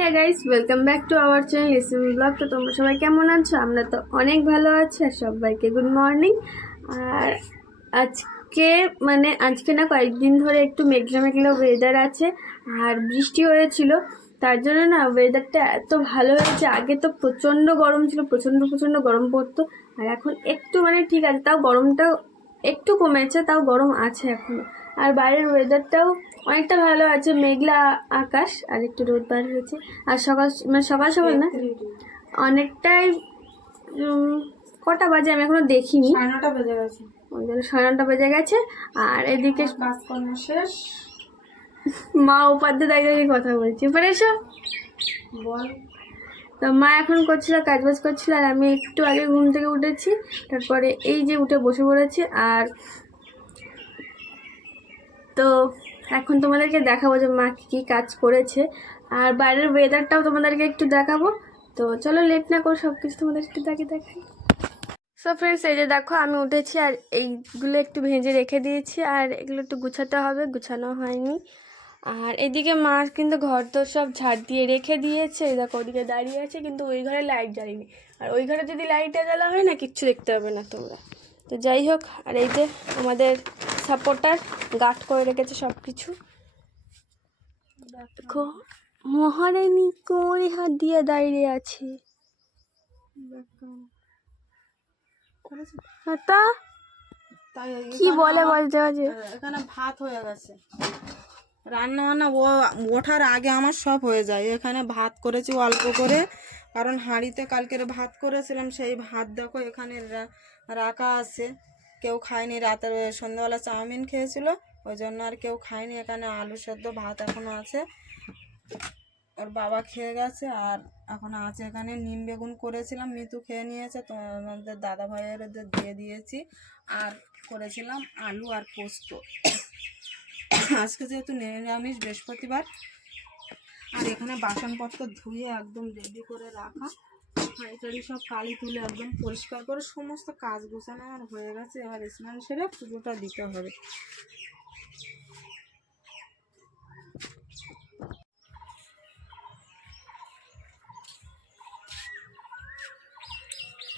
হ্যাঁ guys, welcome back to our channel SM blog. তো তোমরা সবাই কেমন আছো? আমরা তো অনেক ভালো আছি। আর সবাইকে গুড মর্নিং। আর আজকে আজকে না, কয়েকদিন ধরে একটু মেঘলা মেঘলা ওয়েদার আছে আর বৃষ্টি হয়েছিল। তার জন্য না ওয়েদারটা এত ভালো হয়েছে। আগে তো প্রচণ্ড গরম ছিল, প্রচণ্ড প্রচণ্ড গরম পড়তো। আর এখন একটু ঠিক আছে, তাও গরমটাও একটু কমেছে, তাও গরম আছে এখনো। আর বাইরের ওয়েদারটাও অনেকটা ভালো আছে, মেঘলা আকাশ আর একটু রোদ বার হয়েছে। আর সকাল সকাল সকাল না, অনেকটাই কটা বাজে আমি এখনো দেখিনি। 9:30 বেজে গেছে। ওই জন্য 9:30 বেজে গেছে। আর এদিকে কাজকর্ম শেষ। মা উপাধ্যে দাঁড়িয়ে কথা বলছে, এবার এসো বল। তো মা এখন করছিল, কাজবাজ করছিল, আর আমি একটু আগে ঘুম থেকে উঠেছি। তারপরে এই যে উঠে বসে পড়েছি। আর তো এখন তোমাদেরকে দেখাবো যে মা কী কাজ করেছে, আর বাইরের ওয়েদারটাও তোমাদেরকে একটু দেখাবো। তো চলো লেট না করে সব কিছু তোমাদের একটু দেখাই। সো ফ্রেন্ডস, এই যে দেখো আমি উঠেছি, আর এইগুলো একটু ভেজে রেখে দিয়েছি, আর এগুলো একটু গুছাতে হবে, গুছানো হয়নি। আর এদিকে মা কিন্তু ঘর তো সব ঝাড় দিয়ে রেখে দিয়েছে। দেখো ওদিকে দাঁড়িয়ে আছে, কিন্তু ওই ঘরে লাইট জ্বালিনি। আর ওই ঘরে যদি লাইটটা জ্বালা হয় না, কিচ্ছু দেখতে পাবে না তোমরা। তো যাই হোক, আর এই যে আমাদের সাপোর্টার গার্ড করে রেখেছে সব কিছু। দেখো মহারানী কোমরে হাত দিয়ে দাঁড়িয়ে আছে। তা তাই কি বলে বলতে যে এখানে ভাত হয়ে গেছে। রান্না বান্না ওঠার আগে আমার সব হয়ে যায়। এখানে ভাত করেছি অল্প করে, কারণ হাঁড়িতে কালকের ভাত করেছিলাম, সেই ভাত দেখো এখানে রাখা আছে। কেউ খায়নি, রাতের সন্ধ্যাবেলা চাউমিন খেয়েছিল, ওই জন্য আর কেউ খায়নি। এখানে আলু সেদ্ধ ভাত এখনো আছে, ওর বাবা খেয়ে গেছে। আর এখন আছে এখানে নিম বেগুন করেছিলাম, মিতু খেয়ে নিয়েছে, তো আমাদের দাদা ভাইয়ের দিয়ে দিয়েছি। আর করেছিলাম আলু আর পোস্ত। আজকে যেহেতু নিরামিষ, বৃহস্পতিবার। আর এখানে বাসনপত্র ধুয়ে একদম রেডি করে রাখা, হাঁড়ি সব কালি তুলে একদম পরিষ্কার করে সমস্ত কাজ গোছানো আমার হয়ে গেছে। এবার স্নান সেরে পুজোটা দিতে হবে।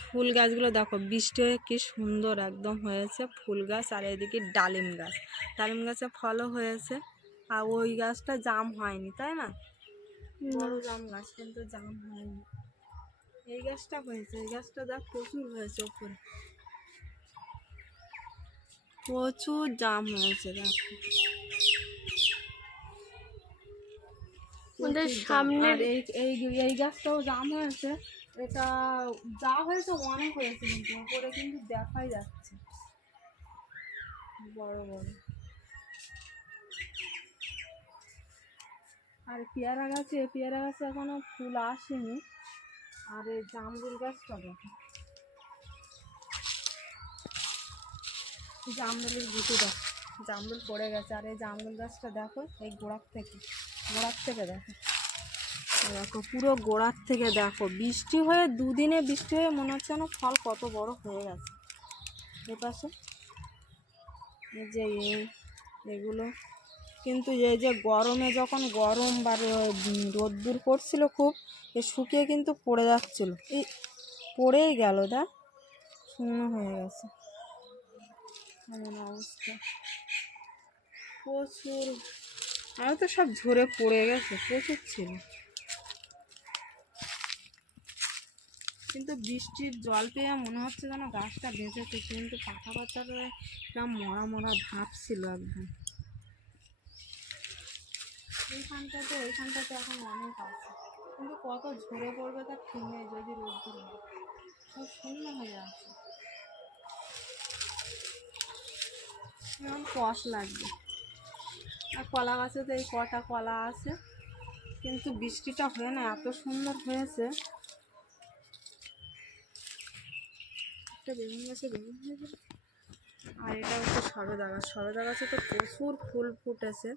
ফুল গাছগুলো দেখো, বৃষ্টি হয়ে কি সুন্দর একদম হয়েছে ফুল গাছ। আর এদিকে ডালিম গাছ, ডালিম গাছে ফলও হয়েছে। আর ওই গাছটা জাম হয়নি, তাই না? বড় জাম গাছ, কিন্তু জাম হয়নি। এই গাছটা হয়েছে, এই গাছটা দেখ প্রচুর হয়েছে, উপরে প্রচুর জাম হয়েছে। দেখো সামনে, আর এই গাছটাও জাম হয়েছে। এটা যা হয়েছে অনেক হয়েছে, কিন্তু উপরে কিন্তু দেখাই যাচ্ছে বড় বড়। আর পেয়ারা গাছে এখনো ফুল আসেনি। আর এই জামরুল গাছটা দেখো, জামরুলের গুটি দেখো, জামরুল পড়ে গেছে। আর এই জামরুল গাছটা দেখো, এই গোড়ার থেকে দেখো, দেখো পুরো গোড়ার থেকে দেখো। বৃষ্টি হয়ে দুদিনে বৃষ্টি হয়ে মনে হচ্ছে না ফল কত বড় হয়ে গেছে। এ পাশে এই যে এগুলো কিন্তু এই যে গরমে, যখন গরম বা রোদ্দুর পড়ছিল খুব, শুকিয়ে কিন্তু পড়ে যাচ্ছিল, এই পড়েই গেল, দেখ শূন্য হয়ে গেছে এমন অবস্থা। প্রচুর, আরও তো সব ঝরে পড়ে গেছে, প্রচুর ছিল। কিন্তু বৃষ্টির জল পেয়ে মনে হচ্ছে যেন গাছটা বেঁচেছে, কিন্তু পাতা পাতার একটা মরা মরা ভাব ছিল একদম। এইখানটাতে এখন অনেক আছে, কিন্তু কত ঝরে পড়বে তার ঠিক নেই যদি রোদ্দুর হয়। সব শূন্য হয়ে আছে, এখন কষ লাগবে। আর কলা গাছে তো এই কটা কলা আছে, কিন্তু বৃষ্টিটা হয়ে না এত সুন্দর হয়েছে। একটা বেগুন গাছে বেগুন হয়েছে। আর এটা হচ্ছে সবেদা গাছে তো প্রচুর ফুল ফুটেছে,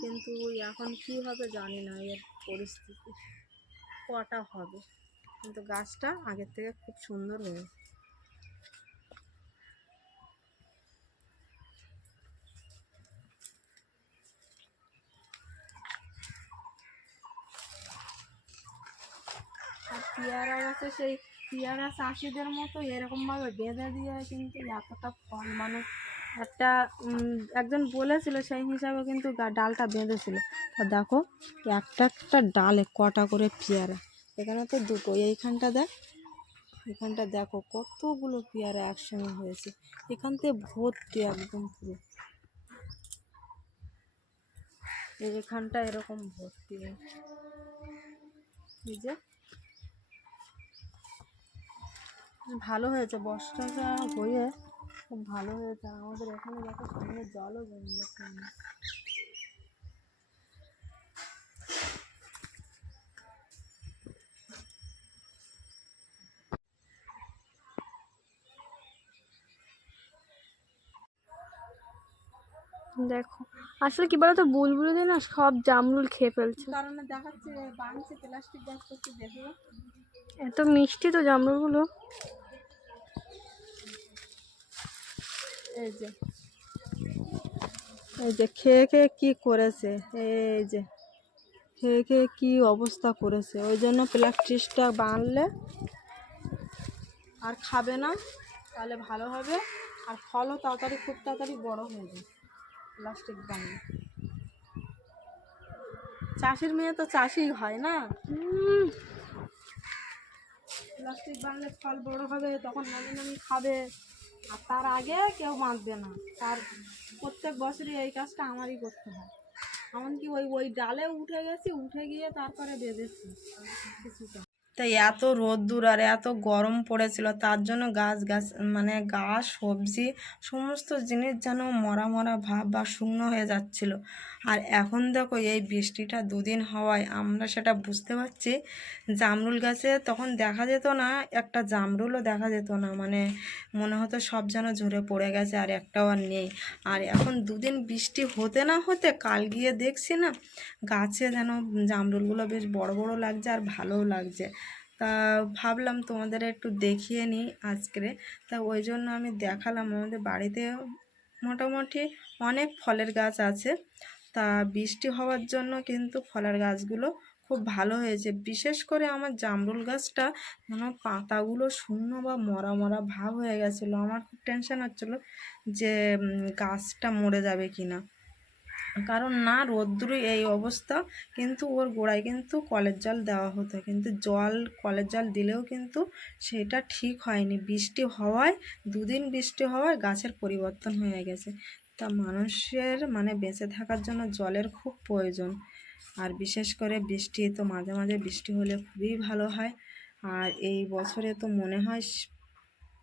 কিন্তু এখন কি হবে জানি না, এর পরিস্থিতি কটা হবে। কিন্তু গাছটা আগের থেকে খুব সুন্দর হয়েছে। পেয়ারা গাছে সেই পেয়ারা চাষিদের মতো এরকমভাবে বেঁধে দিয়ে কিন্তু এতটা ফল মানে একটা একজন বলেছিল সেই হিসাবে কিন্তু ডালটা বেঁধেছিল। তা দেখো একটা একটা ডালে কটা করে পেয়ারা, এখানে তো দুটো, এখানটা দেখো কতগুলো পেয়ারা একসঙ্গে হয়েছে, এখান থেকে ভর্তি একদম পুরো, এখানটা এরকম ভর্তি। এই যে ভালো হয়েছে, বর্ষাটা হয়ে খুব ভালো হয়েছে। আমাদের এখানে দেখো সামনে জলও জমে গেছে। দেখো আসলে কি বলতো, বুলবুলি না সব জামরুল খেয়ে ফেলছে। কারণে দেখাচ্ছে বাঁধছে প্লাস্টিক ব্যাগ করতে, দেখো এত মিষ্টি তো জামরুলগুলো। এই যে খেয়ে খেয়ে কি করেছে, এই যে খেয়ে খেয়ে কি অবস্থা করেছে। ওই জন্য প্লাস্টিকটা বাঁধলে আর খাবে না, তাহলে ভালো হবে, আর ফলও তাড়াতাড়ি খুব তাড়াতাড়ি বড় হয়ে যায় প্লাস্টিক বাঁধলে। চাষির মেয়ে তো চাষি হয় না, প্লাস্টিক বাঁধলে ফল বড় হবে, তখন নামি নামি খাবে, আর তার আগে কেউ বাঁধবে না। তার প্রত্যেক বছরই এই কাজটা আমারই করতে হয়। এমনকি ওই ডালে উঠে গেছি, উঠে গিয়ে তারপরে বেঁধেছি কিছুটা। তাই এত রোদ্দুর আর এত গরম পড়েছিল, তার জন্য মানে গাছ সবজি সমস্ত জিনিস যেন মরা মরা ভাব বা শুকনো হয়ে যাচ্ছিল। আর এখন দেখো এই বৃষ্টিটা দুদিন হওয়ায় আমরা সেটা বুঝতে পারছি। জামরুল গাছে তখন দেখা যেত না, একটা জামরুলও দেখা যেত না, মানে মনে হতো সব যেন ঝরে পড়ে গেছে আর একটাও আর নেই। আর এখন দুদিন বৃষ্টি হতে না হতে কাল গিয়ে দেখছি না গাছে যেন জামরুলগুলো বেশ বড় বড় লাগছে আর ভালোও লাগছে। তা ভাবলাম তোমাদের একটু দেখিয়ে নিই আজকে। তা ওই জন্য আমি দেখালাম। আমাদের বাড়িতে মোটামুটি অনেক ফলের গাছ আছে, তা বৃষ্টি হওয়ার জন্য কিন্তু ফলের গাছগুলো খুব ভালো হয়েছে। বিশেষ করে আমার জামরুল গাছটা যেন পাতাগুলো শূন্য বা মরা মরা ভাব হয়ে গেছিলো। আমার খুব টেনশন হচ্ছিলো যে গাছটা মরে যাবে কি না, কারণ না রোদ্দুরে এই অবস্থা। কিন্তু ওর গোড়ায় কিন্তু কলের জল দেওয়া হতো, কিন্তু কলের জল দিলেও কিন্তু সেটা ঠিক হয়নি। বৃষ্টি হওয়ায় দুদিন বৃষ্টি হওয়ায় গাছের পরিবর্তন হয়ে গেছে। তা মানুষের মানে বেঁচে থাকার জন্য জলের খুব প্রয়োজন, আর বিশেষ করে বৃষ্টি তো মাঝে মাঝে বৃষ্টি হলে খুবই ভালো হয়। আর এই বছরে তো মনে হয়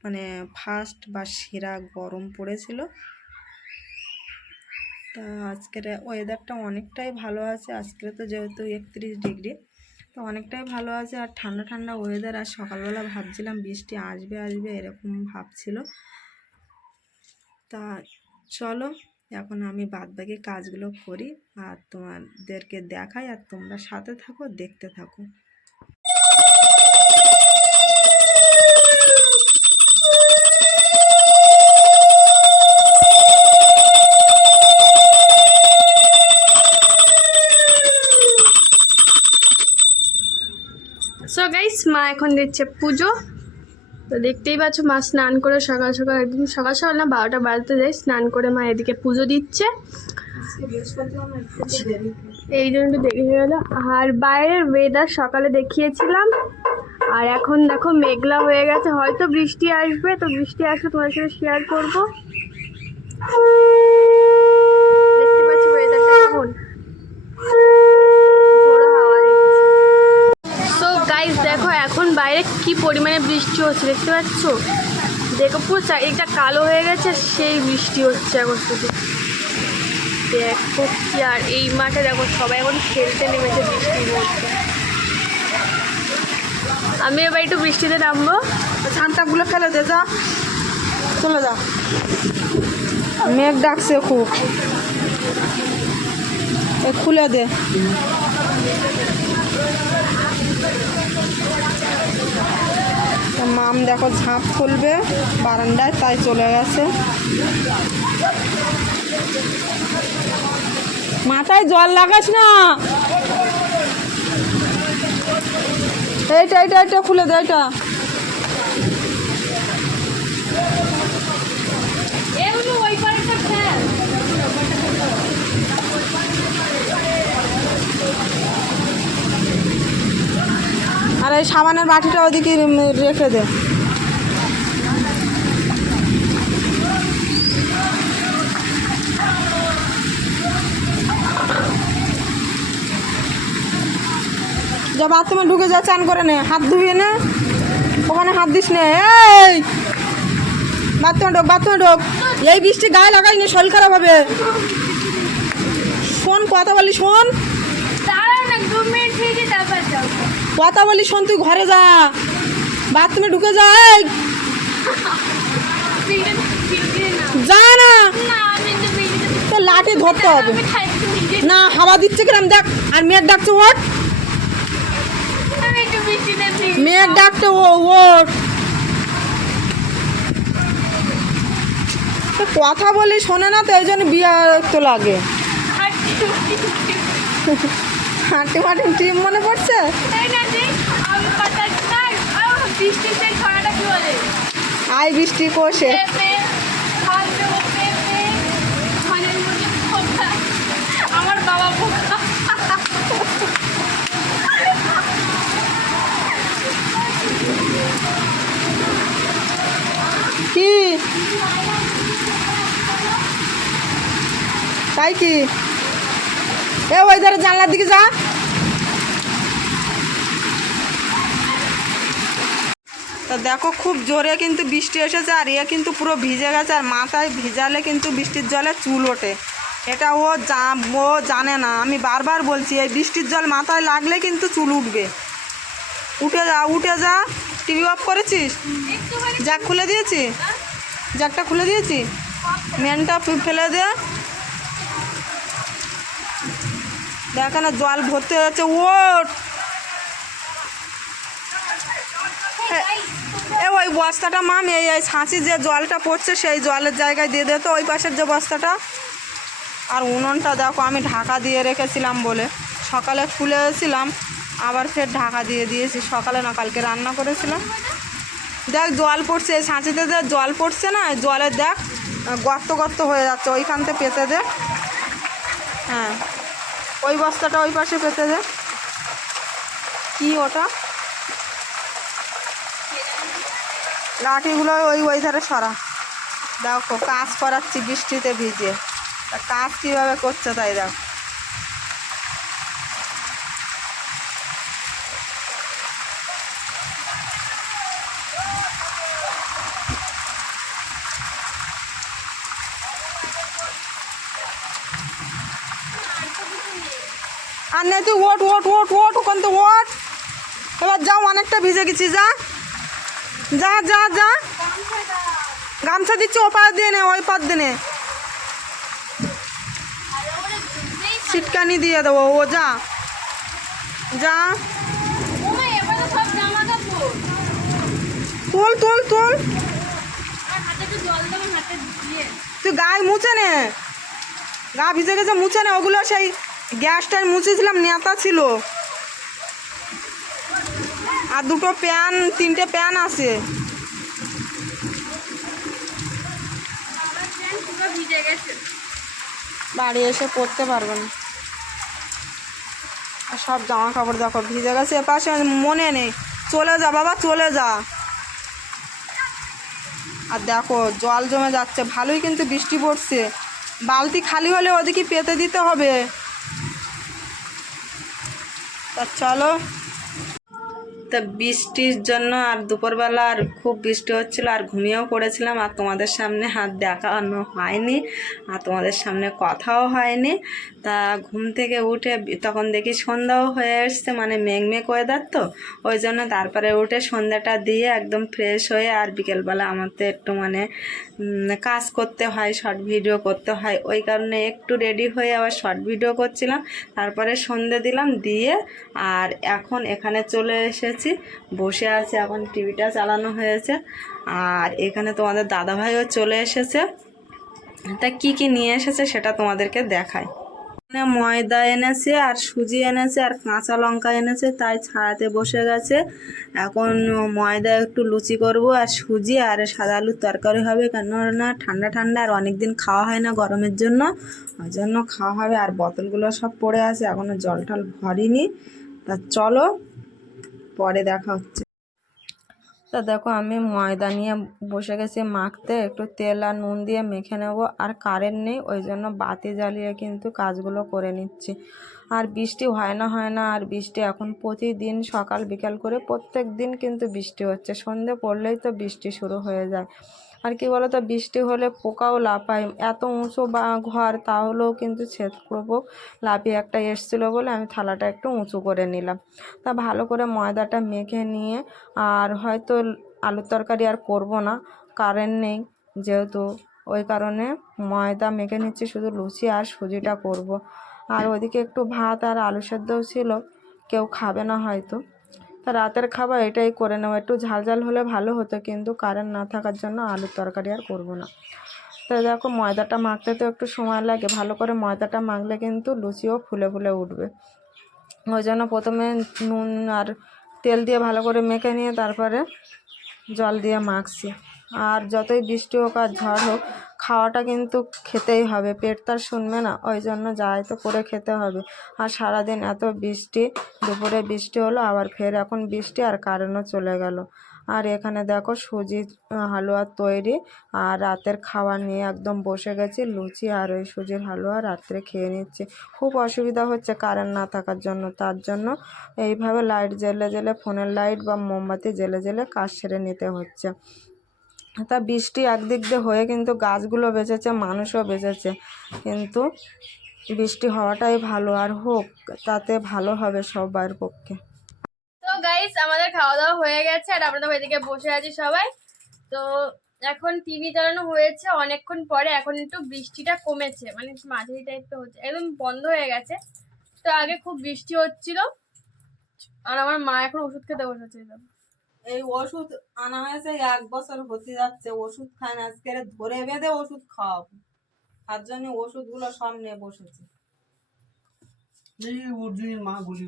মানে ফার্স্ট বা সেরা গরম পড়েছিল। তা আজকের ওয়েদারটা অনেকটাই ভালো আছে, আজকে তো যেহেতু 31 ডিগ্রি, তো অনেকটাই ভালো আছে আর ঠান্ডা ঠান্ডা ওয়েদার। আর সকালবেলা ভাবছিলাম বৃষ্টি আসবে আসবে এরকম ভাবছিল। তা চলো এখন আমি বাদবাকি কাজগুলো করি আর তোমাদেরকে দেখাই, আর তোমরা সাথে থাকো, দেখতে থাকো। সো গাইস, মা এখন দিচ্ছে পুজো। তো দেখতেই পাচ্ছ মা স্নান করে সকাল সকাল, একদম সকাল সকাল না 12টা বাজতে যায়, স্নান করে মা এদিকে পুজো দিচ্ছে। এই জন্য একটু দেরি হয়ে গেল। আর বাইরের ওয়েদার সকালে দেখিয়েছিলাম, আর এখন দেখো মেঘলা হয়ে গেছে, হয়তো বৃষ্টি আসবে। তো বৃষ্টি আসলে তোমার সাথে শেয়ার করবো। দেখতে পাচ্ছি ওয়েদারটা কেমন, ঝোড়ো হাওয়া দিচ্ছে। সো গাইস দেখো এখন বাইরে কি পরিমাণে বৃষ্টি হচ্ছে, দেখতে পাচ্ছ? দেখো পুরো চারিদিকটা কালো হয়ে গেছে, সেই বৃষ্টি হচ্ছে এখন শুধু। দেখো কি, আর এই মাঠে দেখো সবাই এখন খেলতে নেমেছে বৃষ্টির মধ্যে। আমি এবার একটু বৃষ্টিতে নামবো। ছানটাগুলো ফেলে দে, যা চলে যা, মেঘ ডাকছে খুব, খুলে দে। মাম দেখো ঝাঁপ খুলবে বারান্দায়, তাই চলে গেছে। মাথায় জল লাগাস না, এইটা এইটা এইটা খুলে দে এটা। আর এই সাবানের বাটিটা ওদিকে রেখে দে। যা বাথরুমে ঢুকে যা, চান করে নে, হাত ধুয়ে নে, ওখানে হাত দিস নে। এই বাথরুমে ঢোক। এই বৃষ্টি গায়ে লাগাই নি, শরীর খারাপ হবে। শোন কথা বলি, শোন কথা বলি, শোন, তুই ঘরে যা, বাথরুমে ঢুকে যা। এই যা না, তো লাঠি ধরতে হবে না। হাওয়া দিচ্ছে কিরম দেখ। আর মেয়ের ডাকছে, ওঠ, মেয়ের ডাকতে ওঠ। কথা বলি শোনে না, তো এই জন্য বিরক্ত লাগে। হাঁটি মাটি টিম মনে পড়ছে। আই বৃষ্টি কোষে আমার বাবা কি তাই কি? এ ওই ধারে জানলার দিকে যা। তা দেখো খুব জোরে কিন্তু বৃষ্টি এসেছে, আর এ কিন্তু পুরো ভিজে গেছে। আর মাথায় ভিজালে কিন্তু বৃষ্টির জলে চুল ওঠে, এটা ও জানে না। আমি বারবার বলছি, এই বৃষ্টির জল মাথায় লাগলে কিন্তু চুল উঠবে। উঠে যা। টিভি অফ করেছিস? জ্যাক খুলে দিয়েছি, জ্যাকটা খুলে দিয়েছি, মেনটা ফেলে দে। দেখ না জল ভর্তি হয়ে যাচ্ছে, ওঠ। ওই বস্তাটা মাম, এই ছাঁচি যে জলটা পড়ছে সেই জলের জায়গায় দিয়ে দে তো, ওই পাশের যে বস্তাটা। আর উনুনটা দেখো আমি ঢাকা দিয়ে রেখেছিলাম বলে সকালে খুলেছিলাম, আবার ফের ঢাকা দিয়ে দিয়েছি। সকালে না, কালকে রান্না করেছিলাম। দেখ জল পড়ছে, এই ছাঁচিতে যে জল পড়ছে না, জলে দেখ গর্ত হয়ে যাচ্ছে, ওইখানতে পেতে দে। হ্যাঁ, ওই বস্তাটা ওই পাশে পেতে দে। কি ওটা? লাঠিগুলো ওই ধারে সরা। দেখো কাজ করাচ্ছি বৃষ্টিতে ভিজে, কাজ কীভাবে করছে তাই দেখো। আর নে তুই ওঠ ওঠ ওঠ ওঠ, ওখান তো ওঠ। এবার যাও, অনেকটা ভিজে গেছি, যা যা যা যা। গামছা দিচ্ছি, ও পার দিয়ে নে, ওই পার দিয়ে নে, ছিটকানি দিয়ে দেবো। ও যা যা, তুল তুল তুল। তুই গায়ে মুছে নে, গা ভিজে গেছে, মুছে নে। ওগুলো সেই গ্যাসটায় মুছেছিলাম, নেতা ছিল। আর দুটো প্যান, 3টে প্যান আছে। বাড়ি এসে পরতে পারবে না। আর সব জামা কাপড় দেখো ভিজে গেছে। এপাশে মনে নেই, চলে যা বাবা, চলে যা। আর দেখো জল জমে যাচ্ছে, ভালোই কিন্তু বৃষ্টি পড়ছে। বালতি খালি হলে ওদিকে পেতে দিতে হবে। তা চলো। তা বৃষ্টির জন্য আর দুপুরবেলা আর খুব বৃষ্টি হচ্ছিলো, আর ঘুমিয়েও পড়েছিলাম। আর তোমাদের সামনে হাত দেখানো হয়নি, আর তোমাদের সামনে কথাও হয়নি। তা ঘুম থেকে উঠে তখন দেখি সন্ধ্যাও হয়ে এসছে, মানে মেঘমেঘ ওয়েদার তো, ওই জন্য তারপরে উঠে সন্ধ্যাটা দিয়ে একদম ফ্রেশ হয়ে, আর বিকেলবেলা আমার তো একটু মানে কাজ করতে হয়, শর্ট ভিডিও করতে হয়, ওই কারণে একটু রেডি হয়ে আবার শর্ট ভিডিও করছিলাম। তারপরে সন্ধ্যে দিলাম, দিয়ে আর এখন এখানে চলে এসেছি, বসে আছি। এখন টিভিটা চালানো হয়েছে, আর এখানে তোমাদের দাদাভাইও চলে এসেছে। তা কি কি নিয়ে এসেছে সেটা তোমাদেরকে দেখাই। ময়দা এনেছে আর সুজি এনেছে আর কাঁচা লঙ্কা এনেছে, তাই ছাড়াতে বসে গেছে। এখন ময়দা একটু লুচি করব আর সুজি আর সাদা আলুর তরকারি হবে, কেননা ঠান্ডা ঠান্ডা আর অনেক দিন খাওয়া হয় না গরমের জন্য, ওই জন্য খাওয়া হবে। আর বোতলগুলো সব পড়ে আছে, এখনো জল টল ভরিনি। তা চলো পরে দেখা হচ্ছে। তা দেখো আমি ময়দা নিয়ে বসে গেছি মাখতে, একটু তেল আর নুন দিয়ে মেখে নেব। আর কারেন্ট নেই, ওই জন্য বাতি জ্বালিয়ে কিন্তু কাজগুলো করে নিচ্ছি। আর বৃষ্টি হয় না, আর বৃষ্টি এখন প্রতিদিন সকাল বিকাল করে প্রত্যেক দিন কিন্তু বৃষ্টি হচ্ছে। সন্ধে পড়লেই তো বৃষ্টি শুরু হয়ে যায়। আর কি বলো তো, বৃষ্টি হলে পোকাও লাফায়, এত উঁচু বা ঘর তাহলেও কিন্তু ছিদ্রপোক লাফিয়ে একটা এসছিলো বলে আমি থালাটা একটু উঁচু করে নিলাম। তা ভালো করে ময়দাটা মেখে নিয়ে, আর হয়তো আলুর তরকারি আর করব না, কারেন্ট নেই যেহেতু, ওই কারণে ময়দা মেখে নিচ্ছি, শুধু লুচি আর সুজিটা করব। আর ওদিকে একটু ভাত আর আলু সেদ্ধও ছিল, কেউ খাবে না হয়তো, তা রাতের খাবার এটাই করে নেবো। একটু ঝাল ঝাল হলে ভালো হতো, কিন্তু কারেন্ট না থাকার জন্য আলুর তরকারি আর করব না। তো দেখো ময়দাটা মাখতে তো একটু সময় লাগে, ভালো করে ময়দাটা মাখলে কিন্তু লুচিও ফুলে ফুলে উঠবে। ওই জন্য প্রথমে নুন আর তেল দিয়ে ভালো করে মেখে নিয়ে তারপরে জল দিয়ে মাখছি। আর যতই বৃষ্টি হোক আর ঝড় হোক, খাওয়াটা কিন্তু খেতেই হবে, পেট তার শুনবে না, ওই জন্য যাই তো করে খেতে হবে। আর সারাদিন এত বৃষ্টি, দুপুরে বৃষ্টি হলো, আবার ফের এখন বৃষ্টি আর কারেন্টও চলে গেল। আর এখানে দেখো সুজির হালুয়া তৈরি, আর রাতের খাবার নিয়ে একদম বসে গেছি, লুচি আর ওই সুজির হালুয়া রাত্রে খেয়ে নিচ্ছি। খুব অসুবিধা হচ্ছে কারেন্ট না থাকার জন্য, তার জন্য এইভাবে লাইট জ্বেলে জ্বেলে, ফোনের লাইট বা মোমবাতি জ্বেলে জ্বেলে কাজ সেরে নিতে হচ্ছে। তা বৃষ্টি একদিক দিয়ে হয়ে কিন্তু গাছগুলো বেঁচেছে, মানুষও বেঁচেছে, কিন্তু বৃষ্টি হওয়াটাই ভালো, আর হোক, তাতে ভালো হবে সবার পক্ষে। তো গাইস আমাদের খাওয়া দাওয়া হয়ে গেছে, আর আমরা তো এদিকে বসে আছি সবাই। তো এখন টিভি চালানো হয়েছে অনেকক্ষণ পরে, এখন একটু বৃষ্টিটা কমেছে, মানে মাঝারি টাইপের হচ্ছে, একদম বন্ধ হয়ে গেছে। তো আগে খুব বৃষ্টি হচ্ছিল, আর আমার মা এখন ওষুধ খেতে বসেছিল। এই ওষুধ আনা হয়েছে 1 বছর হতে যাচ্ছে, ওষুধ খান, আজকে ধরে বেঁধে ওষুধ খাওয়াবো, তার জন্য ওষুধগুলো সব নিয়ে বসেছে। মা বলি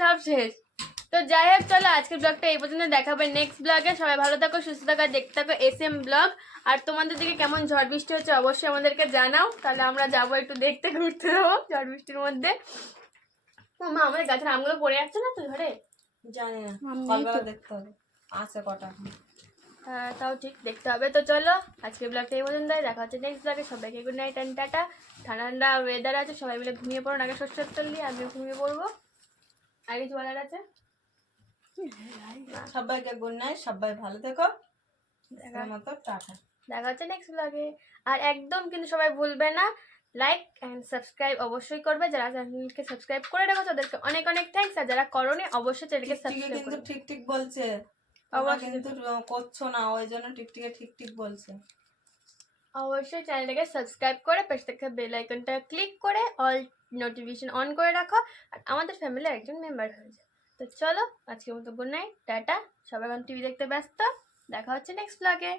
সব শেষ। তো যাই হোক, চলো আজকের ব্লগটা এই পর্যন্ত, দেখা হবে নেক্সট ব্লগে। সবাই ভালো থাকো, সুস্থ থাকো, দেখতে থাকো SM ব্লগ। আর তোমাদের দিকে কেমন ঝড় বৃষ্টি হচ্ছে অবশ্যই আমাদেরকে জানাও, তাহলে আমরা যাবো একটু দেখতে, ঘুরতে যাবো ঝড় বৃষ্টির মধ্যে। মা আমাদের গাছের আমগুলো পড়ে যাচ্ছে না তো ঝড়ে? জানি না, সকালবেলা দেখতে হবে আছে কটা। হ্যাঁ তাও ঠিক, দেখতে হবে। তো চলো আজকের ব্লগটা এই পর্যন্ত, দেখা হচ্ছে নেক্সট ব্লগে। সবাইকে গুড নাইট অ্যান্ড টাটা। ঠান্ডা ঠান্ডা ওয়েদার আছে, সবাই মিলে ঘুমিয়ে পড়ো, আগে শস্য দিয়ে আমিও ঘুমিয়ে পড়বো। আর কিছু বলার আছে? সবাইকে গুড নাইট, সবাই ভালো থেকো, দেখার মতো টাটা। দেখা হচ্ছে নেক্সট ব্লগে। আর একদম কিন্তু সবাই ভুলবে না, লাইক অ্যান্ড সাবস্ক্রাইব অবশ্যই করবে। যারা চ্যানেলকে সাবস্ক্রাইব করে রাখো তাদেরকে অনেক অনেক থ্যাঙ্কস, আর যারা করোনি অবশ্যই চ্যানেলকে সাবস্ক্রাইব কিন্তু করো। ঠিক ঠিক বলছে, অবশ্যই কিন্তু করছো না, ওই জন্য টিকটিকে ঠিক ঠিক বলছে। অবশ্যই চ্যানেলটাকে সাবস্ক্রাইব করে পাশে থাকা বেল আইকনটা ক্লিক করে অল নোটিফিকেশন অন করে রাখো, আর আমাদের ফ্যামিলির একজন মেম্বার হয়ে যাও। তো চলো আজকের মতো গুড নাইট, টাটা। সবাই এখন টিভি দেখতে ব্যস্ত, দেখা হচ্ছে নেক্সট ব্লগে।